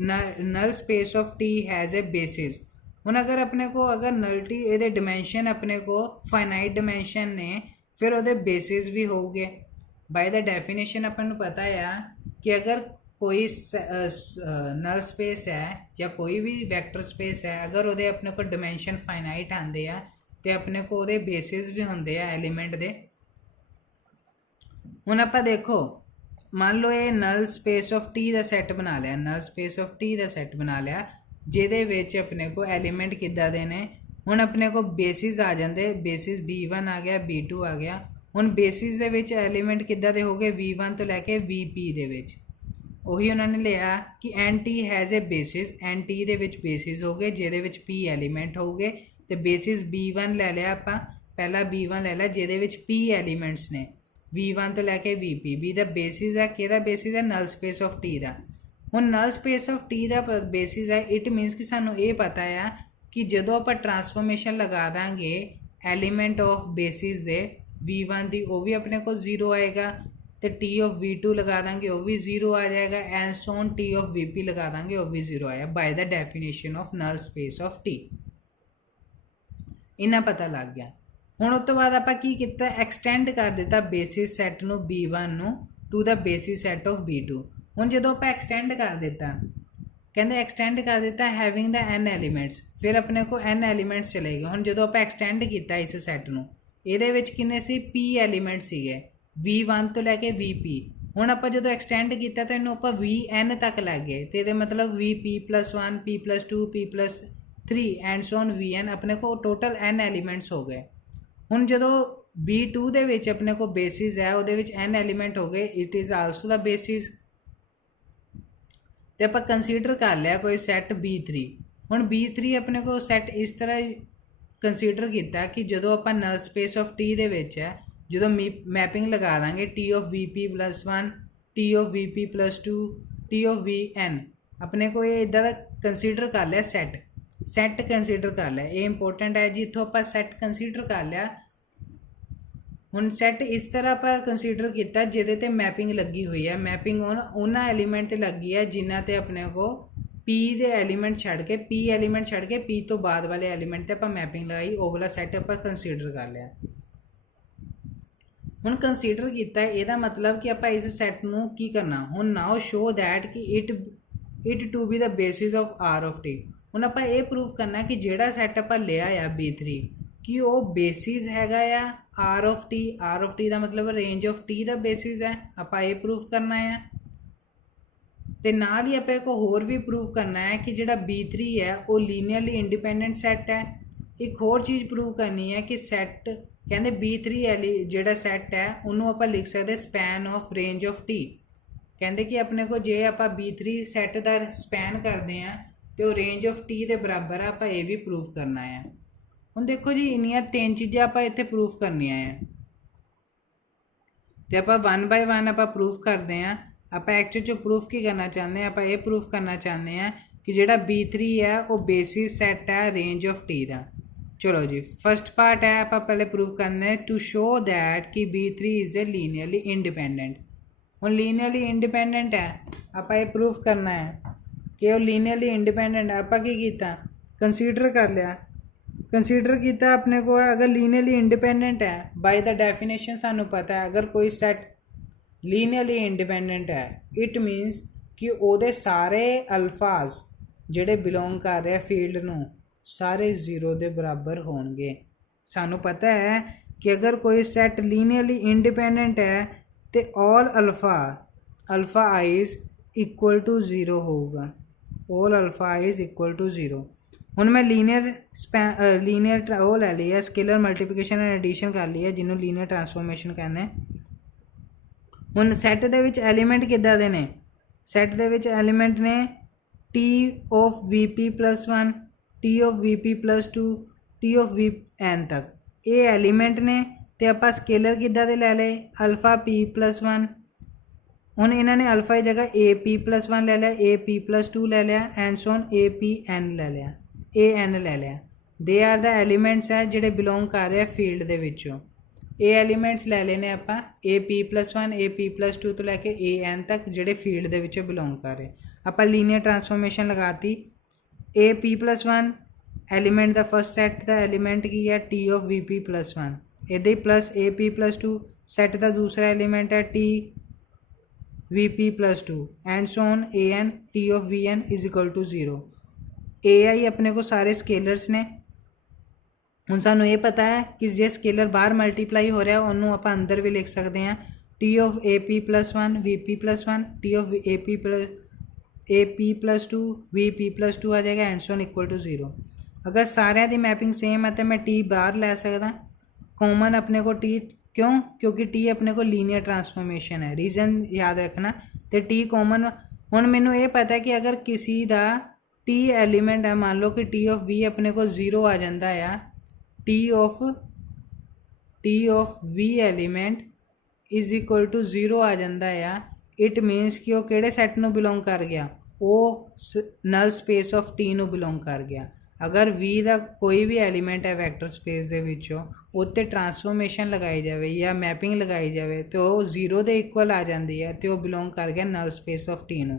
null space of T has a basis हुण अगर अपने को अगर नल्टी ये डिमेंशन अपने को फाइनाइट डिमेंशन ने फिर वो बेसिस भी हो गए बाय द डेफिनेशन अपन को पता है कि अगर कोई नल स्पेस है या कोई भी वैक्टर स्पेस है अगर वो अपने को डिमेंशन फाइनाइट आते हैं तो अपने को वो बेसिस भी होंगे एलीमेंट दे हुण आपां देखो मान लो ये नल स्पेस ऑफ टी का सैट बना लिया नल स्पेस ऑफ टी का सैट बना लिया जिहदे विच अपने को एलीमेंट किद्दां दे ने हुण अपने को बेसिस आ जाते बेसिस B1 आ गया B2 आ गया हुण बेसिस दे विच एलीमेंट किद्दां दे हो गए V1 तो लैके VP दे विच ਉਹੀ ਉਹਨਾਂ ਨੇ ਲਿਆ कि NT has a basis NT ਦੇ ਵਿੱਚ बेसिस हो गए ਜਿਹਦੇ ਵਿੱਚ P एलीमेंट ਹੋਊਗੇ ਤੇ बेसिस B1 ਲੈ ਲਿਆ ਆਪਾਂ ਪਹਿਲਾ B1 ਲੈ ਲਿਆ ਜਿਹਦੇ ਵਿੱਚ P एलीमेंट्स ਨੇ V1 ਤੋਂ ਲੈ ਕੇ VP B ਦਾ बेसिस ਹੈ ਕਿਹਦਾ बेसिस ਹੈ नल स्पेस ऑफ T ਦਾ ਹੁਣ नल स्पेस ऑफ T ਦਾ बेसिस ਹੈ इट मीनस कि ਸਾਨੂੰ ਇਹ ਪਤਾ ਆ कि ਜਦੋਂ ਆਪਾਂ ट्रांसफॉर्मेशन लगा देंगे element of basis they V1 ਦੀ ਉਹ ਵੀ ਆਪਣੇ को 0 आएगा तो टी ऑफ V2 लगा देंगे वो भी 0 आ जाएगा and so on T of VP लगा देंगे वो भी 0 आएगा by the definition of null space of T इन्ना पता लग गया हुण उस तो बाद आपां की कीता एक्सटेंड कर दिता बेसिस सैट नूं B1 नूं to the basis set of B2 हुण जदों आपां एक्सटेंड कर दिता कहते एक्सटेंड कर दिता हैविंग द n एलीमेंट्स फिर अपने को n एलीमेंट्स चले गए हुण जदों आपां एक्सटेंड किया इस सैट नूं इहदे विच किन्ने सी P एलीमेंट सीगे V1 तो लैके VP हुण आपां जदों एक्सटेंड किया तो इन्हूं आपां VN तक लै गए तो ये मतलब VP+1 P+2 P+3 and so on VN अपने को टोटल n एलीमेंट्स हो गए हुण जदों B2 दे विच अपने को बेसिस है उहदे विच n एलीमेंट हो गए it is also the basis तो आपां कंसीडर कर लिया कोई सैट B3 हुण B3 अपने को सैट इस तरह कंसीडर किया कि जदों आपां नल स्पेस ऑफ T दे विच है जो मैपिंग लगा देंगे T of VP+1 T of VP+2 T of VN अपने को ये इदा कंसीडर कर लिया सैट कंसीडर कर लिया ये इंपोर्टेंट है जी इतों आप सैट कंसीडर कर लिया हुण सैट इस तरह आप कंसीडर किया जिहदे ते मैपिंग लगी हुई है मैपिंग उन्होंने एलीमेंट ते लगी है जिन्हां ते अपने को P दे एलीमेंट छड़ के P एलीमेंट छड़ के P तो बाद वाले एलीमेंट ते आप मैपिंग लगाई वो वाला सैट आप कंसीडर कर लिया हुण कंसीडर किया यदा मतलब कि आप इस सैट नूं की करना हुण नाउ शो दैट कि it to be the basis of R of T हुण आप ये प्रूव करना कि जिहड़ा सैट आप लिया आ B3 कि वो बेसिस हैगा आ R ऑफ T का मतलब रेंज ऑफ T का बेसिस है आप ये प्रूव करना है तो नाल ही आप को होर भी प्रूव करना है कि जिहड़ा B3 है वो लीनियरली इंडिपेंडेंट सैट है एक होर चीज़ प्रूव करनी है कि सैट कहते B3 जिहड़ा सैट है उन्होंने आप लिख सकते span of range of T कहते कि अपने को जे आप B3 सैट का स्पैन करते हैं तो रेंज ऑफ T के बराबर है आप ये भी प्रूव करना है हुण देखो जी इन्नियां 3 चीज़ां आप इत्थे प्रूव करनियां है तो आप 1 बाय 1 आप प्रूव करते हैं आप एक्चुअल जो प्रूफ की करना चाहते हैं आप ये प्रूफ करना चाहते हैं कि जिहड़ा B3 है वो बेसिस सैट है रेंज ऑफ T का चलो जी फर्स्ट पार्ट है आप पहले प्रूव करने टू शो दैट कि B3 is a linearly independent हुण लीनियरली इंडिपेंडेंट है आप ये प्रूफ करना है कि वो लीनियरली इंडिपेंडेंट है आप की कीता कंसीडर कर लिया कंसीडर किया अपने को अगर लीनियरली इंडिपेंडेंट है बाय द डेफिनेशन सानू पता है अगर कोई सैट लीनियरली इंडिपेंडेंट है इट मीनस कि वो सारे अल्फाज जिहड़े बिलोंग कर रहे फील्ड नूं सारे 0 के बराबर होणगे सानू पता है कि अगर कोई सैट लीनियरली इंडिपेंडेंट है तो all alpha i's equal to 0 होगा, all alpha is equal to 0। ਹੁਣ मैं ਲੀਨੀਅਰ ਉਹ ਲੈ ਲਈ ਹੈ, ਸਕੇਲਰ ਮਲਟੀਪਲੀਕੇਸ਼ਨ ਐਂਡ ਐਡੀਸ਼ਨ ਕਰ ਲਈ ਹੈ, ਜਿਹਨੂੰ ਲੀਨੀਅਰ ਟਰਾਂਸਫੋਰਮੇਸ਼ਨ ਕਹਿੰਦੇ। ਹੁਣ ਸੈੱਟ ਦੇ ਵਿੱਚ ਐਲੀਮੈਂਟ ਕਿੱਦਾਂ ਦੇ ਨੇ? ਸੈੱਟ ਦੇ ਵਿੱਚ ਐਲੀਮੈਂਟ ਨੇ T of VP + 1, T of VP + 2, T of VN तक ਇਹ ਐਲੀਮੈਂਟ ਨੇ। ਤੇ ਆਪਾਂ ਸਕੇਲਰ ਕਿੱਦਾਂ ਦੇ ਲੈ ਲਏ? Alpha P + 1। ਹੁਣ ਇਹਨਾਂ ਨੇ ਅਲਫਾ ਦੀ ਜਗ੍ਹਾ AP + 1 ਲੈ ਲਿਆ, AP + 2 ਲੈ ਲਿਆ, ਐਂਡ ਸੋ ਔਨ APN ਲੈ ਲਿਆ, AN ਲੈ ਲਿਆ। ਦੇ ਆਰ ਦਾ ਐਲੀਮੈਂਟਸ ਹੈ ਜਿਹੜੇ ਬਿਲੋਂਗ ਕਰ ਰਹੇ ਫੀਲਡ ਦੇ ਵਿੱਚੋਂ। ਇਹ ਐਲੀਮੈਂਟਸ ਲੈ ਲੈਣੇ ਆਪਾਂ AP + 1, AP + 2 ਤੋਂ ਲੈ ਕੇ AN ਤੱਕ ਜਿਹੜੇ ਫੀਲਡ ਦੇ ਵਿੱਚੋਂ ਬਿਲੋਂਗ ਕਰ ਰਹੇ। ਆਪਾਂ ਲੀਨੀਅਰ ਟਰਾਂਸਫੋਰਮੇਸ਼ਨ ਲਗਾਤੀ। AP + 1 ਐਲੀਮੈਂਟ ਦਾ ਫਸਟ ਸੈੱਟ ਦਾ ਐਲੀਮੈਂਟ ਕੀ ਹੈ? T of VP + 1। ਇਹਦੇ ਹੀ ਪਲੱਸ AP + 2 ਸੈੱਟ ਦਾ ਦੂਸਰਾ ਐਲੀਮੈਂਟ ਹੈ T VP + 2 and so on AN T of VN is equal to 0। AI अपने को सारे स्केलर्स ने। ਹੁਣ ਸਾਨੂੰ ਇਹ ਪਤਾ ਹੈ ਕਿ ਜੇ ਸਕੇਲਰ ਬਾਹਰ ਮਲਟੀਪਲਾਈ ਹੋ ਰਿਹਾ ਉਹਨੂੰ ਆਪਾਂ ਅੰਦਰ ਵੀ ਲਿਖ ਸਕਦੇ ਹਾਂ T of AP + 1 VP + 1, T of AP + 2 VP + 2 ਆ ਜਾਏਗਾ and so on equal to 0। ਅਗਰ ਸਾਰਿਆਂ ਦੀ ਮੈਪਿੰਗ ਸੇਮ ਹੈ ਤਾਂ ਮੈਂ T ਬਾਹਰ ਲੈ ਸਕਦਾ। कॉमन अपने को T क्यों? क्योंकि T अपने को लीनियर ट्रांसफॉर्मेशन है, रीजन याद रखना। तो T कॉमन हुण मैनू ये पता है कि अगर किसी का T एलीमेंट है, मान लो कि T of V अपने को 0 आ जाता है, T of V element is equal to 0 आ जाता है, इट मीनस कि वो किहड़े सैट नूं बिलोंग कर गया? वो नल स्पेस ऑफ T नूं बिलोंग कर गया। अगर V का कोई भी एलीमेंट है वैक्टर स्पेस के विचों उत्ते ट्रांसफॉर्मेशन लगाई जाए या मैपिंग लगाई जाए तो वो 0 के इक्वल आ जाती है, तो वो बिलोंग कर गया नल स्पेस ऑफ T नूं।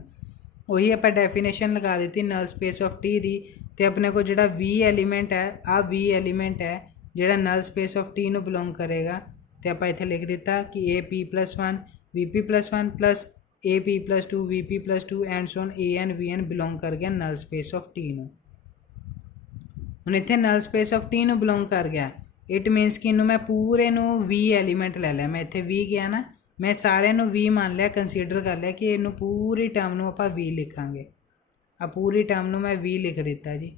वही आप डेफिनेशन लगा दी नल स्पेस ऑफ T दी। तो अपने को जो V एलीमेंट है, आ V एलीमेंट है जोड़ा नल स्पेस ऑफ T नूं बिलोंग करेगा। तो आप इत्थे लिख दिता कि AP + 1 VP + 1 plus AP + 2 VP + 2 and so on AN VN belong कर गया नल स्पेस ऑफ T नूं। ਹੁਣ ਇੱਥੇ ਨਲ ਸਪੇਸ ਆਫ T ਨੂੰ ਬਿਲੋਂਗ ਕਰ ਗਿਆ, ਇਟ ਮੀਨਸ ਕਿ ਇਹਨੂੰ ਮੈਂ ਪੂਰੇ ਨੂੰ V ਐਲੀਮੈਂਟ ਲੈ ਲਿਆ। ਮੈਂ ਇੱਥੇ V ਗਿਆ ਨਾ, ਮੈਂ ਸਾਰਿਆਂ ਨੂੰ V ਮੰਨ ਲਿਆ, ਕੰਸੀਡਰ ਕਰ ਲਿਆ ਕਿ ਇਹਨੂੰ ਪੂਰੀ ਟਰਮ ਨੂੰ ਆਪਾਂ V ਲਿਖਾਂਗੇ। ਆ ਪੂਰੀ ਟਰਮ ਨੂੰ ਮੈਂ V ਲਿਖ ਦਿੱਤਾ ਜੀ।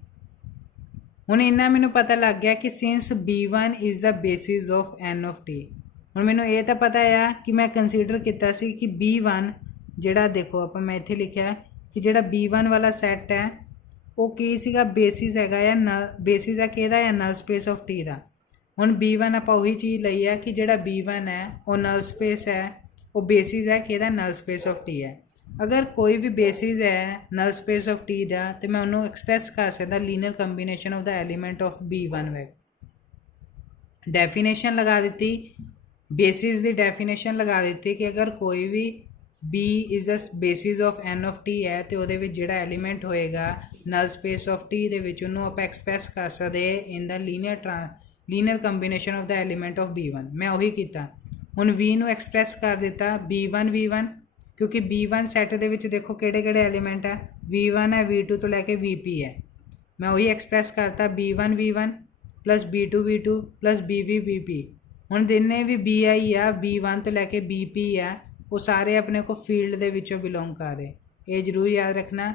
ਹੁਣ ਇੰਨਾ ਮੈਨੂੰ ਪਤਾ ਲੱਗ ਗਿਆ ਕਿ since B1 is the basis of N of T। ਹੁਣ ਮੈਨੂੰ ਇਹ ਤਾਂ ਪਤਾ ਆ ਕਿ ਮੈਂ ਕੰਸੀਡਰ ਕੀਤਾ ਸੀ ਕਿ B1 ਜਿਹੜਾ ਦੇਖੋ ਆਪਾਂ ਮੈਂ ਇੱਥੇ ਲਿਖਿਆ ਕਿ ਜਿਹੜਾ B1 ਵਾਲਾ ਸੈੱਟ ਹੈ ਉਹ ਕੀ ਸੀਗਾ? ਬੇਸਿਸ ਹੈਗਾ ਜਾਂ ਬੇਸਿਸ ਹੈ ਕਿਹਦਾ? ਹੈ ਨਲ ਸਪੇਸ ਆਫ T ਦਾ। ਹੁਣ B1 ਆਪਾਂ ਉਹੀ ਚੀਜ਼ ਲਈ ਹੈ ਕਿ ਜਿਹੜਾ B1 ਹੈ ਉਹ ਨਲ ਸਪੇਸ ਹੈ, ਉਹ ਬੇਸਿਸ ਹੈ ਕਿਹਦਾ? ਨਲ ਸਪੇਸ ਆਫ T ਹੈ। ਅਗਰ ਕੋਈ ਵੀ ਬੇਸਿਸ ਹੈ ਨਲ ਸਪੇਸ ਆਫ T ਦਾ ਤੇ ਮੈਂ ਉਹਨੂੰ ਐਕਸਪ੍ਰੈਸ ਕਰ ਸਕਦਾ linear combination of the element of B1 ਵੈ। ਡੈਫੀਨੇਸ਼ਨ ਲਗਾ ਦਿੱਤੀ, ਬੇਸਿਸ ਦੀ ਡੈਫੀਨੇਸ਼ਨ ਲਗਾ ਦਿੱਤੀ ਕਿ ਅਗਰ ਕੋਈ ਵੀ B is a basis of N of T है तो वो जोड़ा एलीमेंट होएगा नल स्पेस ऑफ T दे विच उन्होंने आप एक्सप्रैस कर सकते in the linear combination of the element of B1। मैं वही किया। हुण V नूं एक्सप्रैस कर दिता B1 क्योंकि B1 सैट दे विच देखो किहड़े एलीमेंट है, V1 है, V2 तो लैके VP है। मैं वही एक्सप्रैस करता B1 plus B2 plus BV BP। हुण जिन्ने भी BI आ B1 तो लैके BP है वो सारे अपने को फील्ड दे विचों बिलोंग कर रहे। ये जरूर याद रखना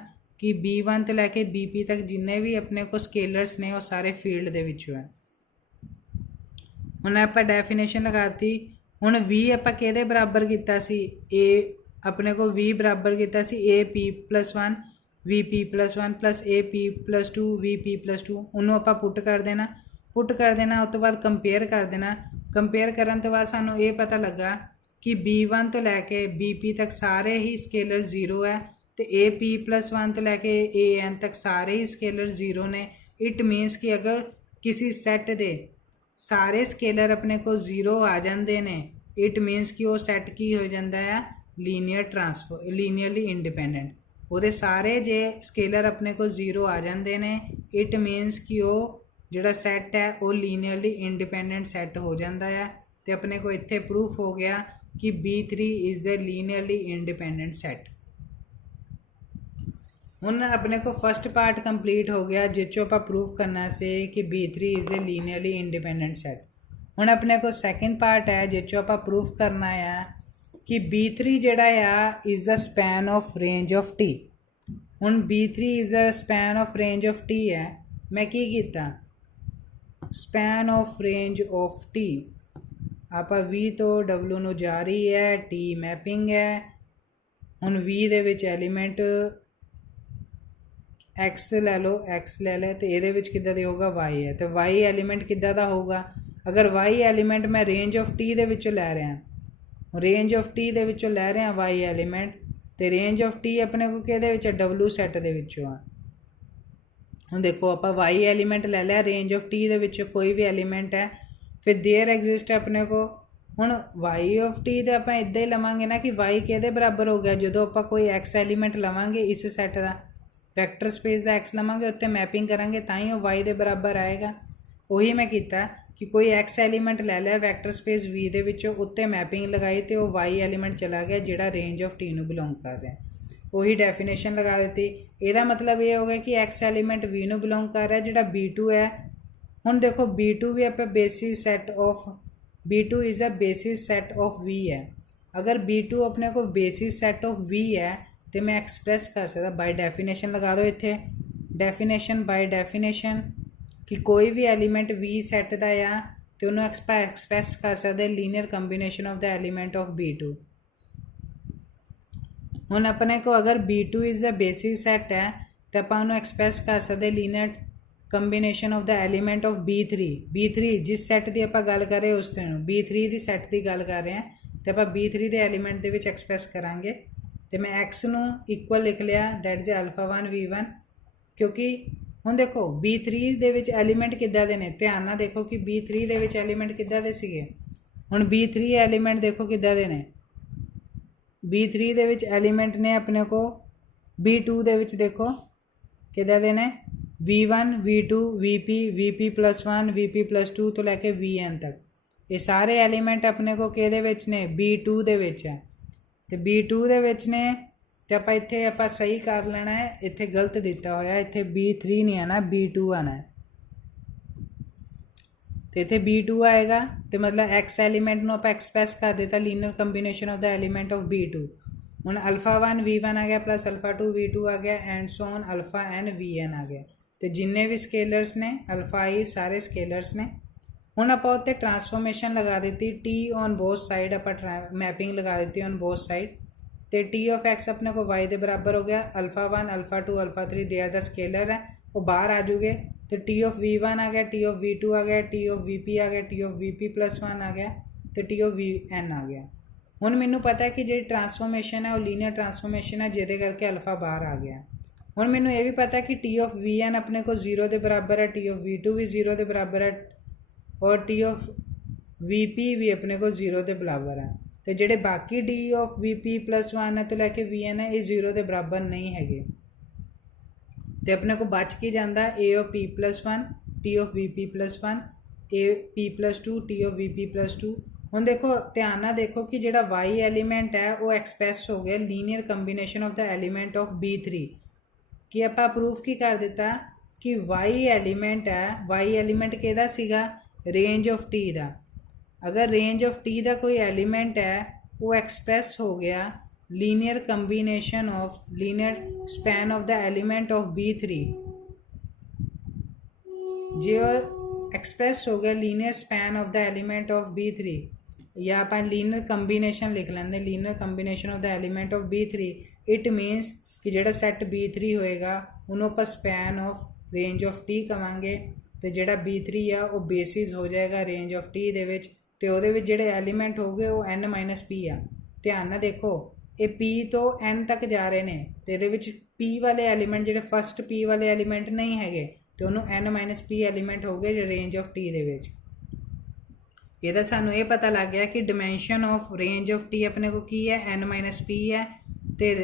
कि B1 तो लैके BP तक जिन्ने भी अपने को स्केलर्स ने वो सारे फील्ड दे विचों है। हुण आपां डेफिनेशन लगाती। हुण V आपां किहदे बराबर कीता सी? A अपने को V बराबर कीता सी AP + 1 VP + 1 plus AP + 2 VP + 2। उन्होंने आपां पुट कर देना उस तो बाद कंपेयर कर देना। कंपेयर करन तो बाद सानूं ये पता लगा कि B1 तो लैके BP तक सारे ही स्केलर 0 है, तो AP + 1 तो लैके AN तक सारे ही स्केलर 0 ने। इट मीनस कि अगर किसी सैट दे सारे स्केलर अपने को 0 आ जाते हैं, इट मीनस कि वो सैट की हो जाता है लीनियरली इंडिपेंडेंट। वो सारे जे स्केलर अपने को 0 आ जाते हैं, इट मीनस कि वो जोड़ा सैट है वो लीनियरली इंडिपेंडेंट सैट हो जाता है। तो अपने को इत्थे प्रूफ हो गया कि B3 is a linearly independent set. हुण अपने को फर्स्ट पार्ट कंप्लीट हो गया जिसों आप प्रूफ करना से कि B3 is a linearly independent set. हुण अपने को सैकेंड पार्ट है जिसों आप प्रूफ करना है कि B3 ਜਿਹੜਾ ਆ is the span of range of T। ਹੁਣ B3 is the span of range of T ਹੈ, ਮੈਂ ਕੀ ਕੀਤਾ, span of range of T ਆਪਾਂ V ਤੋਂ W ਨੂੰ ਜਾ ਰਹੀ ਹੈ, T ਮੈਪਿੰਗ ਹੈ। ਹੁਣ V ਦੇ ਵਿੱਚ ਐਲੀਮੈਂਟ X ਲੈ ਲਓ, X ਲੈ ਲਿਆ, ਤੇ ਇਹਦੇ ਵਿੱਚ ਕਿੱਦਾਂ ਦੀ ਹੋਊਗਾ, Y ਹੈ, ਤੇ Y ਐਲੀਮੈਂਟ ਕਿੱਦਾਂ ਦਾ ਹੋਊਗਾ, ਅਗਰ Y ਐਲੀਮੈਂਟ ਮੈਂ ਰੇਂਜ ਆਫ T ਦੇ ਵਿੱਚੋਂ ਲੈ ਰਿਹਾ, ਰੇਂਜ ਆਫ T ਦੇ ਵਿੱਚੋਂ ਲੈ ਰਿਹਾ Y ਐਲੀਮੈਂਟ, ਤੇ ਰੇਂਜ ਆਫ T ਆਪਣੇ ਕੋਲ ਕਿਹਦੇ ਵਿੱਚ ਹੈ, W ਸੈੱਟ ਦੇ ਵਿੱਚੋਂ ਆ। ਹੁਣ ਦੇਖੋ ਆਪਾਂ Y ਐਲੀਮੈਂਟ ਲੈ ਲਿਆ, ਰੇਂਜ ਆਫ T ਦੇ ਵਿੱਚੋਂ ਕੋਈ ਵੀ ਐਲੀਮੈਂਟ ਹੈ, ਫਿਰ ਦੇਅਰ ਐਗਜ਼ਿਸਟ ਆਪਣੇ ਕੋਲ। ਹੁਣ Y ਆਫ T ਦੇ ਆਪਾਂ ਇੱਦਾਂ ਹੀ ਲਵਾਂਗੇ ਨਾ ਕਿ Y ਕਿਹਦੇ ਬਰਾਬਰ ਹੋ ਗਿਆ, ਜਦੋਂ ਆਪਾਂ ਕੋਈ X ਐਲੀਮੈਂਟ ਲਵਾਂਗੇ ਇਸ ਸੈੱਟ ਦਾ, ਵੈਕਟਰ ਸਪੇਸ ਦਾ X ਲਵਾਂਗੇ, ਉੱਤੇ ਮੈਪਿੰਗ ਕਰਾਂਗੇ ਤਾਂ ਹੀ ਉਹ Y ਦੇ ਬਰਾਬਰ ਆਏਗਾ। ਉਹੀ ਮੈਂ ਕੀਤਾ ਕਿ ਕੋਈ X ਐਲੀਮੈਂਟ ਲੈ ਲਿਆ ਵੈਕਟਰ ਸਪੇਸ V ਦੇ ਵਿੱਚੋਂ, ਉੱਤੇ ਮੈਪਿੰਗ ਲਗਾਈ ਤੇ ਉਹ Y ਐਲੀਮੈਂਟ ਚਲਾ ਗਿਆ ਜਿਹੜਾ ਰੇਂਜ ਆਫ T ਨੂੰ ਬਿਲੋਂਗ ਕਰ ਰਿਹਾ। ਉਹੀ ਡੈਫੀਨੇਸ਼ਨ ਲਗਾ ਦਿੱਤੀ। ਇਹਦਾ ਮਤਲਬ ਇਹ ਹੋ ਗਿਆ ਕਿ X ਐਲੀਮੈਂਟ V ਨੂੰ ਬਿਲੋਂਗ ਕਰ ਰਿਹਾ, ਜਿਹੜਾ B2 ਹੈ। ਹੁਣ ਦੇਖੋ B2 ਵੀ ਆਪਾਂ basis set of B2 is a basis set of V ਹੈ। ਅਗਰ B2 ਆਪਣੇ ਕੋਲ ਬੇਸਿਸ ਸੈੱਟ ਆਫ V ਹੈ ਤੇ ਮੈਂ ਐਕਸਪ੍ਰੈਸ ਕਰ ਸਕਦਾ ਬਾਈ ਡੈਫੀਨੇਸ਼ਨ ਲਗਾ ਦਿਓ ਇੱਥੇ, ਡੈਫੀਨੇਸ਼ਨ ਬਾਈ ਡੈਫੀਨੇਸ਼ਨ ਕਿ ਕੋਈ ਵੀ ਐਲੀਮੈਂਟ V ਸੈੱਟ ਦਾ ਆ ਤੇ ਉਹਨੂੰ ਐਕਸਪ੍ਰੈਸ ਕਰ ਸਕਦੇ linear combination of the element of B2। ਹੁਣ ਆਪਣੇ ਕੋ ਅਗਰ B2 is the basis set ਹੈ ਤਾਂ ਆਪਾਂ ਉਹਨੂੰ ਐਕਸਪ੍ਰੈਸ ਕਰ ਸਕਦੇ linear combination of the element of B3 ਜਿਸ ਸੈੱਟ ਦੀ ਆਪਾਂ ਗੱਲ ਕਰ ਰਹੇ ਉਸ ਨੂੰ B3 ਦੀ ਸੈੱਟ ਦੀ ਗੱਲ ਕਰ ਰਹੇ ਹਾਂ, ਤੇ ਆਪਾਂ B3 ਦੇ ਐਲੀਮੈਂਟ ਦੇ ਵਿੱਚ ਐਕਸਪ੍ਰੈਸ ਕਰਾਂਗੇ। ਤੇ ਮੈਂ X ਨੂੰ ਇਕੁਅਲ ਲਿਖ ਲਿਆ, ਦੈਟ ਇਜ਼ α1 V1, ਕਿਉਂਕਿ ਹੁਣ ਦੇਖੋ B3 ਦੇ ਵਿੱਚ ਐਲੀਮੈਂਟ ਕਿੱਦਾਂ ਦੇ ਨੇ, ਧਿਆਨ ਨਾਲ ਦੇਖੋ ਕਿ B3 ਦੇ ਵਿੱਚ ਐਲੀਮੈਂਟ ਕਿੱਦਾਂ ਦੇ ਸੀਗੇ। ਹੁਣ B3 ਐਲੀਮੈਂਟ ਦੇਖੋ ਕਿੱਦਾਂ ਦੇ ਨੇ, B3 ਦੇ ਵਿੱਚ ਐਲੀਮੈਂਟ ਨੇ ਆਪਣੇ ਕੋ B2 ਦੇ ਵਿੱਚ ਦੇਖੋ ਕਿੱਦਾਂ ਦੇ ਨੇ, V1 V2 VP+1 VP+2 ਤੋਂ ਲੈ ਕੇ Vn ਤੱਕ। ਇਹ ਸਾਰੇ ਐਲੀਮੈਂਟ ਆਪਣੇ ਕੋ ਕਿਹਦੇ ਵਿੱਚ ਨੇ, B2 ਦੇ ਵਿੱਚ ਹੈ। ਤੇ B2 ਦੇ ਵਿੱਚ ਨੇ ਤੇ ਆਪਾਂ ਇੱਥੇ ਆਪਾਂ ਸਹੀ ਕਰ ਲੈਣਾ ਹੈ, ਇੱਥੇ ਗਲਤ ਦਿੱਤਾ ਹੋਇਆ, ਇੱਥੇ B3 ਨਹੀਂ ਆਣਾ, B2 ਆਣਾ ਹੈ। ਤੇ ਇੱਥੇ B2 ਆਏਗਾ ਤੇ ਮਤਲਬ X ਐਲੀਮੈਂਟ ਨੂੰ ਆਪਾਂ ਐਕਸਪ੍ਰੈਸ ਕਰ ਦਿੱਤਾ linear combination of the element of B2। ਹੁਣ α1 V1 ਆ ਗਿਆ ਪਲੱਸ α2 V2 ਆ ਗਿਆ and so on αn Vn ਆ ਗਿਆ। ਤੇ ਜਿੰਨੇ ਵੀ ਸਕੇਲਰਸ ਨੇ αi ਸਾਰੇ ਸਕੇਲਰਸ ਨੇ। ਹੁਣ ਆਪਾਂ ਉੱਤੇ ਟਰਾਂਸਫੋਰਮੇਸ਼ਨ ਲਗਾ ਦਿੱਤੀ, T ਔਨ ਬੋਥ ਸਾਈਡ ਆਪਾਂ ਮੈਪਿੰਗ ਲਗਾ ਦਿੱਤੀ ਔਨ ਬੋਥ ਸਾਈਡ, ਤੇ T ਆਫ X ਆਪਣੇ को Y ਦੇ ਬਰਾਬਰ ਹੋ ਗਿਆ। α1 α2 α3 ਦੇ ਆਰ ਦਾ ਸਕੇਲਰ ਹੈ, ਉਹ ਬਾਹਰ ਆ ਜੂਗੇ। ਤੇ T ਆਫ V1 ਆ ਗਿਆ, T ਆਫ V2 ਆ ਗਿਆ, T ਆਫ VP ਆ ਗਿਆ, T ਆਫ VP+1 ਆ ਗਿਆ, ਤੇ T ਆਫ Vn ਆ ਗਿਆ। ਹੁਣ ਮੈਨੂੰ ਪਤਾ ਹੈ ਕਿ ਜਿਹੜੀ ਟਰਾਂਸਫੋਰਮੇਸ਼ਨ ਹੈ ਉਹ ਲੀਨੀਅਰ ਟਰਾਂਸਫੋਰਮੇਸ਼ਨ ਹੈ, ਜਿਹਦੇ ਕਰਕੇ ਅਲਫਾ ਬਾਹਰ ਆ ਗਿਆ। ਹੁਣ ਮੈਨੂੰ ਇਹ ਵੀ ਪਤਾ ਕਿ T ਆਫ Vn ਆਪਣੇ को 0 ਦੇ ਬਰਾਬਰ ਹੈ, T ਆਫ V2 ਵੀ 0 ਦੇ ਬਰਾਬਰ ਹੈ, ਔਰ T ਆਫ VP ਵੀ ਆਪਣੇ को 0 ਦੇ ਬਰਾਬਰ ਹੈ। ਤੇ ਜਿਹੜੇ ਬਾਕੀ D ਆਫ VP+1 ਹੈ ਤੋਂ ਲੈ ਕੇ Vn ਹੈ, ਇਹ 0 ਦੇ ਬਰਾਬਰ ਨਹੀਂ ਹੈਗੇ। ਤੇ ਆਪਣੇ को ਬਚ ਕੀ ਜਾਂਦਾ A of P+1 T of VP+1 A P+2 T of VP+2। ਹੁਣ ਦੇਖੋ ਧਿਆਨ ਨਾਲ ਦੇਖੋ ਕਿ ਜਿਹੜਾ Y ਐਲੀਮੈਂਟ ਹੈ ਉਹ ਐਕਸਪ੍ਰੈਸ ਹੋ ਗਿਆ linear combination of the element of B3। ਕਿ ਆਪਾਂ ਪ੍ਰੂਫ ਕੀ ਕਰ ਦਿੱਤਾ ਕਿ Y ਐਲੀਮੈਂਟ ਹੈ, Y ਐਲੀਮੈਂਟ ਕਿਹਦਾ ਸੀਗਾ, ਰੇਂਜ ਆਫ T ਦਾ। ਅਗਰ ਰੇਂਜ ਆਫ T ਦਾ ਕੋਈ ਐਲੀਮੈਂਟ ਹੈ ਉਹ ਐਕਸਪ੍ਰੈਸ ਹੋ ਗਿਆ linear combination of linear span of the element of B3। ਜੇ ਐਕਸਪ੍ਰੈਸ ਹੋ ਗਿਆ linear span of the element of B3, ਜਾਂ ਆਪਾਂ ਲੀਨੀਅਰ ਕੰਬੀਨੇਸ਼ਨ ਲਿਖ ਲੈਂਦੇ, linear combination of the element of B3। It means ਕਿ ਜਿਹੜਾ ਸੈੱਟ B3 ਹੋਏਗਾ ਉਹਨੂੰ ਆਪਾਂ span of range of T ਕਵਾਂਗੇ, ਤੇ ਜਿਹੜਾ B3 ਆ ਉਹ ਬੇਸਿਸ ਹੋ ਜਾਏਗਾ ਰੇਂਜ ਆਫ T ਦੇ ਵਿੱਚ, ਤੇ ਉਹਦੇ ਵਿੱਚ ਜਿਹੜੇ ਐਲੀਮੈਂਟ ਹੋਗੇ ਉਹ n-p ਆ। ਧਿਆਨ ਨਾਲ ਦੇਖੋ ਇਹ P ਤੋਂ n ਤੱਕ ਜਾ ਰਹੇ ਨੇ, ਤੇ ਇਹਦੇ ਵਿੱਚ P ਵਾਲੇ ਐਲੀਮੈਂਟ ਜਿਹੜੇ ਫਸਟ P ਵਾਲੇ ਐਲੀਮੈਂਟ ਨਹੀਂ ਹੈਗੇ, ਤੇ ਉਹਨੂੰ n-p ਐਲੀਮੈਂਟ ਹੋ ਗਏ ਰੇਂਜ ਆਫ T ਦੇ ਵਿੱਚ। ਇਹਦਾ ਸਾਨੂੰ ਇਹ ਪਤਾ ਲੱਗ ਗਿਆ ਕਿ ਡਿਮੈਂਸ਼ਨ ਆਫ ਰੇਂਜ ਆਫ T ਆਪਣੇ ਕੋਲ ਕੀ ਹੈ, n-p ਹੈ। ਤੇ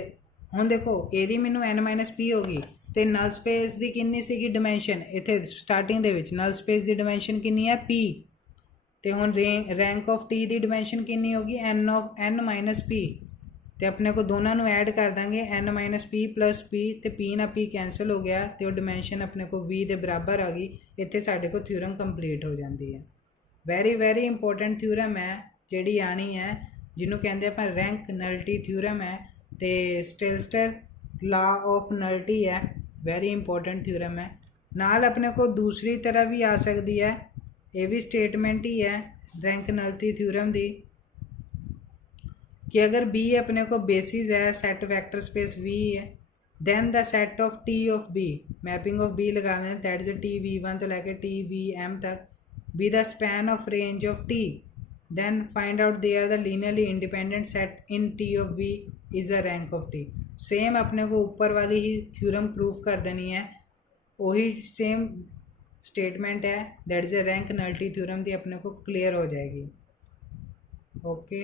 ਹੁਣ ਦੇਖੋ ਇਹਦੀ ਮੈਨੂੰ n-p ਹੋ ਗਈ, ਤੇ ਨਲ ਸਪੇਸ ਦੀ ਕਿੰਨੀ ਸੀਗੀ ਡਿਮੈਂਸ਼ਨ, ਇੱਥੇ ਸਟਾਰਟਿੰਗ ਦੇ ਵਿੱਚ ਨਲ ਸਪੇਸ ਦੀ ਡਿਮੈਂਸ਼ਨ ਕਿੰਨੀ ਹੈ, p। ਤੇ ਹੁਣ ਰੈਂਕ ਆਫ T ਦੀ ਡਿਮੈਂਸ਼ਨ ਕਿੰਨੀ ਹੋਗੀ, n-p। ਤੇ ਆਪਣੇ ਕੋ ਦੋਨਾਂ ਨੂੰ ਐਡ ਕਰ ਦਾਂਗੇ n-p + p, ਤੇ p ਨਾਲ p ਕੈਂਸਲ ਹੋ ਗਿਆ, ਤੇ ਉਹ ਡਿਮੈਂਸ਼ਨ ਆਪਣੇ ਕੋ v ਦੇ ਬਰਾਬਰ ਆ ਗਈ। ਇੱਥੇ ਸਾਡੇ ਕੋਲ ਥਿਊਰਮ ਕੰਪਲੀਟ ਹੋ ਜਾਂਦੀ ਹੈ। ਵੈਰੀ ਇੰਪੋਰਟੈਂਟ ਥਿਊਰਮ ਹੈ ਜਿਹੜੀ ਆਣੀ ਹੈ ਜਿਹਨੂੰ ਕਹਿੰਦੇ ਆਪਾਂ ਰੈਂਕ ਨਲਟੀ ਥਿਊਰਮ ਹੈ ਤੇ ਸਟਿਲਸਟਰ ਲਾ ਆਫ ਨਲਟੀ ਹੈ, ਵੈਰੀ ਇੰਪੋਰਟੈਂਟ ਥਿਊਰਮ ਹੈ। ਨਾਲ ਆਪਣੇ ਕੋਲ ਦੂਸਰੀ ਤਰ੍ਹਾਂ ਵੀ ਆ ਸਕਦੀ ਹੈ, ਇਹ ਵੀ ਸਟੇਟਮੈਂਟ ਹੀ ਹੈ ਰੈਂਕ ਨਲਟੀ ਥਿਊਰਮ ਦੀ, कि अगर B अपने को बेसिस है सेट वेक्टर स्पेस V है, then the set of T of B, mapping of B लगा दें, दैट इज टी V1 तो लेके टी VM तक, be the span of range of T, then find out they are the linearly independent set in T of V is the rank of T। Same अपने को ऊपर वाली ही theorem proof कर देनी है, वही सेम स्टेटमेंट है, that is a rank nullity theorem दी अपने को क्लियर हो जाएगी। ओके